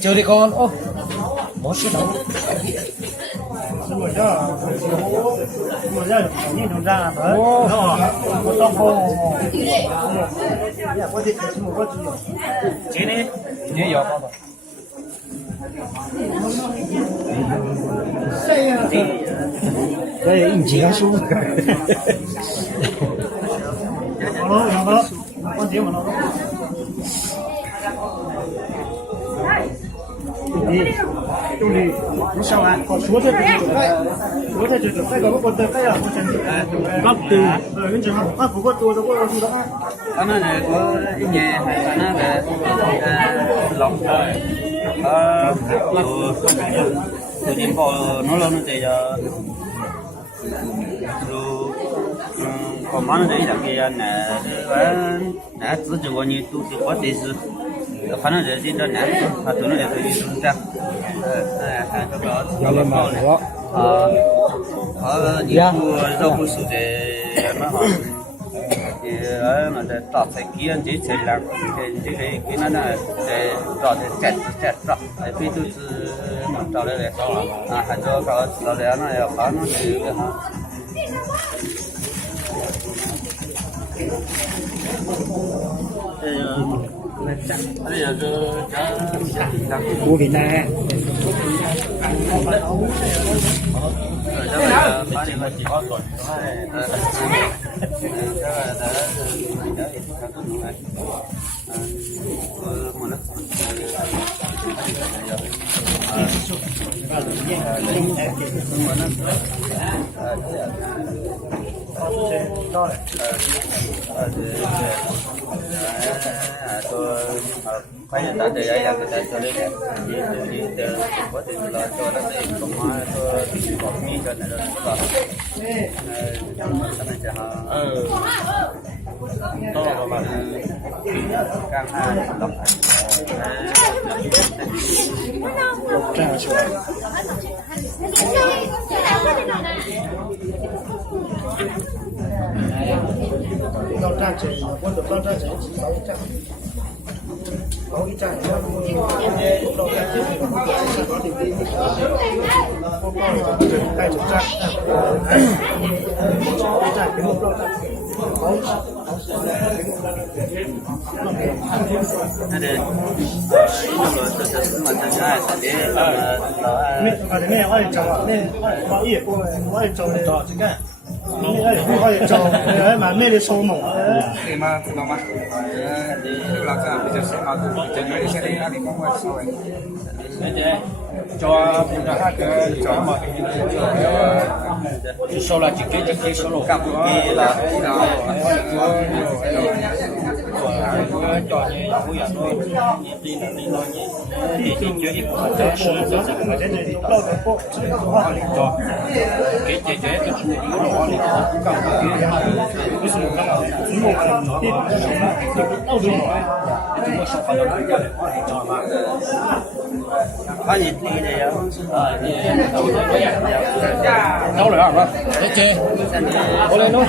Chờ đi con. Ô, bó shit đâu. Chị đi, chị dọn không? Đây là chỉ có số. Nó con tiếng mà nó. Đi, chung đi, nó sao à? Còn số thế thì phải có con tơ cái là con chân. Gấp từ, cái trường hợp các phụ có tôi đâu có gì đó. Anh này có nhà hay là về lọc từ điểm bò nó lên nó thì rồi còn món này là cái nè tự chịu coi như tu thì có thể sự反正这今朝难，他做了这个运动这样，还这个要了嘛我你不绕不出这蛮好，那这大菜鸡这菜两，这个给那这找的找，非都是找来的啊，还找找来那要把那这个哈。Bây giờ của Việt Nam phải là để ai làm cái cho nên đi có thể là cho nó để công hóa cho có mi cho này rồi và cái này sẽ to mà càng hai đọc到站前，或者到站前只到一站，到一站，到站前，带走站，一站别后到站，那这这是嘛？这爱这里咩可以做啊？咩可以可以做你这个。可以做，买咩的收农？对吗？知道吗？有那个比较适合这个一些的那里工会稍微。cho hai cái cho mà cái số là chỉ cái số lượng cặp kia là cho như bây giờ thôi đi nói như thì chưa ít cho sự cho sự mà thế này lâu rồi cô họ liền cho cái cái số lượng nó họ liền cặp cái số lượng nó cũng một là đi lâu rồi chúng tôi sẽ phải làm cái này họ liền cho mà anh đi đây đâu rồi hả? Để chê, cô lên luôn.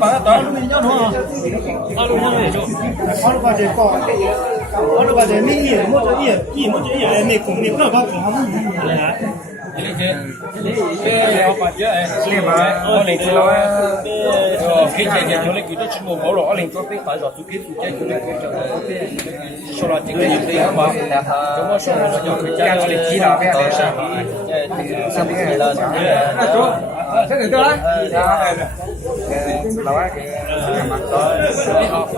Bạn tao luôn nhau thôi. Tao luôn nhau vậy chứ. Ông có thể có, ông có thể mình hiểu một cái gì mình cũng mình có bao nhiêu không? Cái học chứ em, ở lên chỗ cái chuyện chỗ lên cái đó chúng tôi ở lên chỗ cái phải rồi cái chuyện chỗ lên cái chỗ sau đó chỉ cái gì mà chúng nó sau đó cho cái cha lên chỉ đạo cái này sao cái là thế thì tôi đấy lâu á cái mặt đó đi học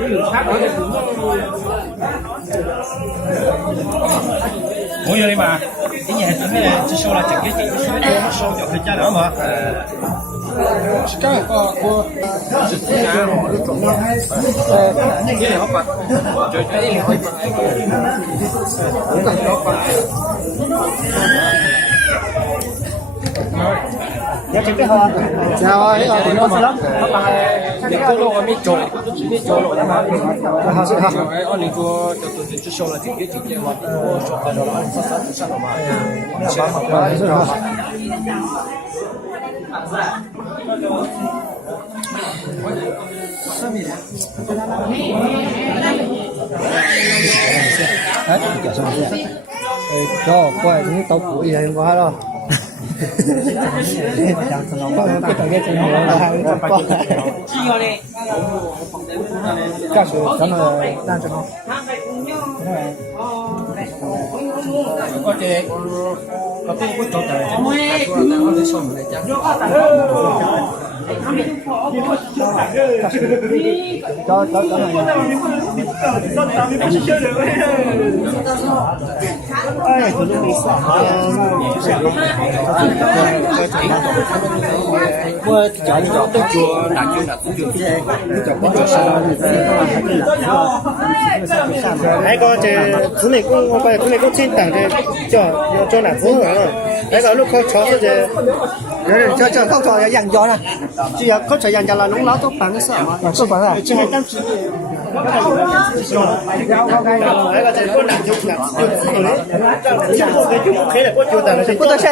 我有的嘛，今年准备只收了这个，收掉回家了嘛。是这样我是自然那个好吧，就这里好吧，要准备好啊！好啊，好了，你过了我没走了嘛？好是好。哎，按你说就只收了这个今天嘛，我说好了，33了嘛。好，是好。哎，叫什么名？叫怪你到不一样瓜了。告诉咱们男生。我这我不做的，我得收来讲。哎，可能没事。我家里都做拿酒拿酒就那个这子内公，我把子内公请当的叫要做拿酒了。那个路口超市的，这口罩要养家了，只要口罩养家了，弄老多办事嘛，做办啊，这还当时。那个在做篮球，不到现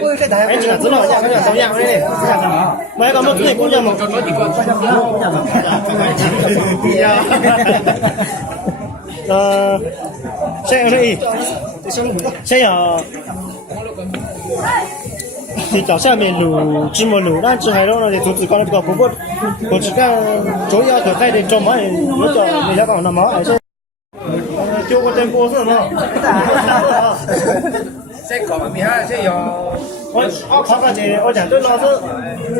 我现在还知道，知道怎样的嘞？买个么子工作嘛？呀，先要。thì cháu sẽ mình lù chỉ một lù đang chỉ hay đó là để tụi con nó có bố chỉ cái chỗ nhà từ khai đến trong mấy lúc cho người ta còn nằm máu này chưa có tempo nữa mà sẽ có cái ha sẽ có hoặc là gì ở chẳng tôi lo chứ cũng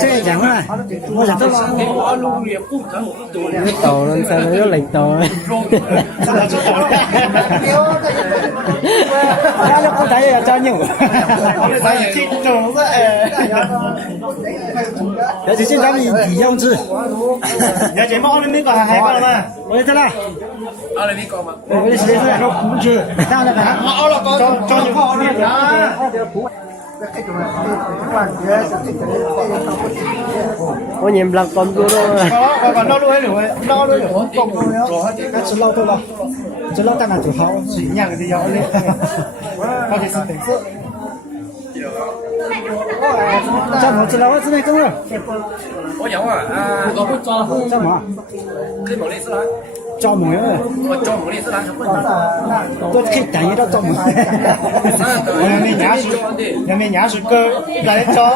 sẽ chẳng à mua chẳng tôi tàu lên xe nó lệch tàu nó có thấy là cho nhiều phải thích trồng để chỉ xin cho mình chỉ用字 giờ chỉ mong lên mấy cái hay quá mà ôi thế nào ở đây mấy con mà cái gì đấy nó cũng chưa sao là cả họ là con cho những con này có nhiệm lăng con luôn rồi còn lo luôn rồi cái chỉ lo thôi lo chỉ lo ta là chủ hậu chỉ nhà cái gì đó lên có thể sinh sự cho nó chỉ lo cái này cơ mà我有啊我会抓什么可以某类是啦招募的我抓某类是啦都可以等一到招募人民伢是个来招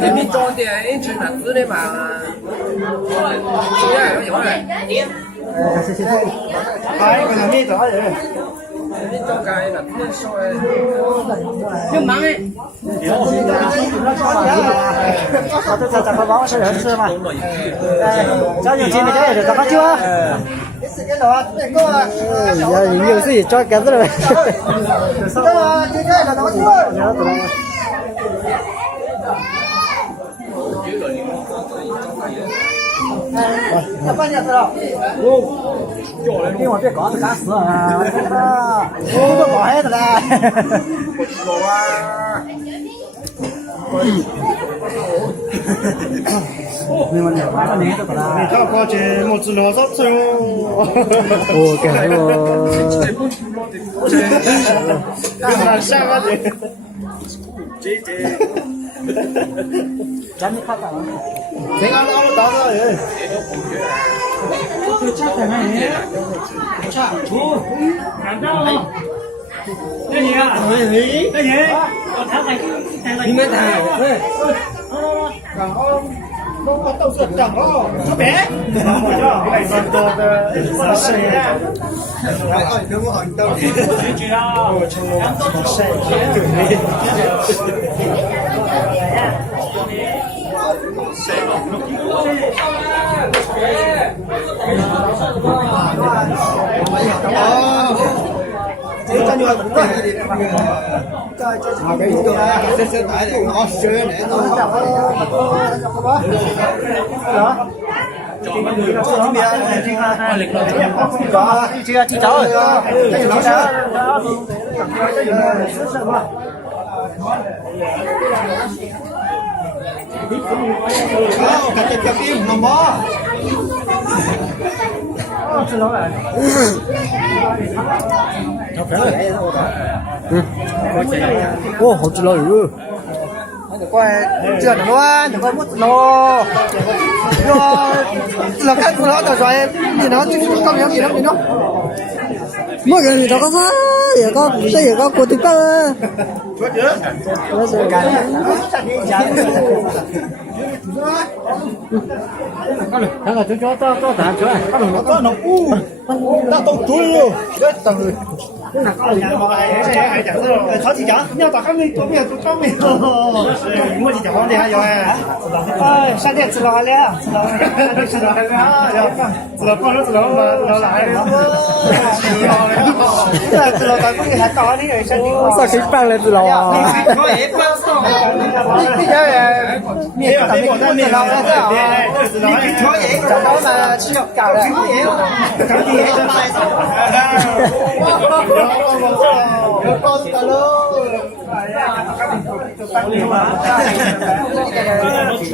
人民装的人群哪子的嘛主要有啊哎个人民多少人人民装该哪子说就忙哎这怎么忙是人事嘛这有钱没得怎么做giờ nhiều gì cho cái rồi nhưng mà biết có thì cá sữa không có bỏ hết rồi là你看过去木子罗少吃我感觉下个 내가 나로 나가요. 이만 다. nó tao sợ chẳng có nó bé lại còn đồ là sợi ra rồi đừng có hỏi tao chứ đâu trong sợi cho nhiều cũng vậy cái xe tải này nó sửa này nó đó chưa chị cháu ô hậu chỉ lời rồi qua chưa được luôn đừng có mất nó là cái của nó rồi thì nó không nhớ gì lắm thì nó mỗi người thì nó có sao vậy có cái gì có cô tiếp đó nó sẽ cái thằng là chú cho thằng chú nó nó tao chui luônเขาจีจ๋าเนี่ย打开那左边左上面我จีจ๋า往底下摇哎哎上电吃了了吃了了吃了放着吃了嘛吃了来了吃了咱不给还搞那个身体 sao cái băng lên từ lâu à 你这人你也没我在那老在这啊你可以找到嘛去搞的搞的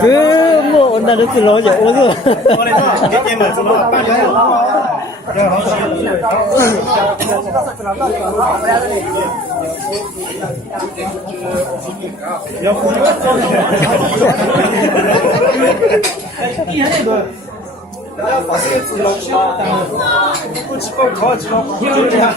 cứ mua ổn định từ lâu vậy ổn rồi把这个纸老修，不吃够好吃了，不就这样。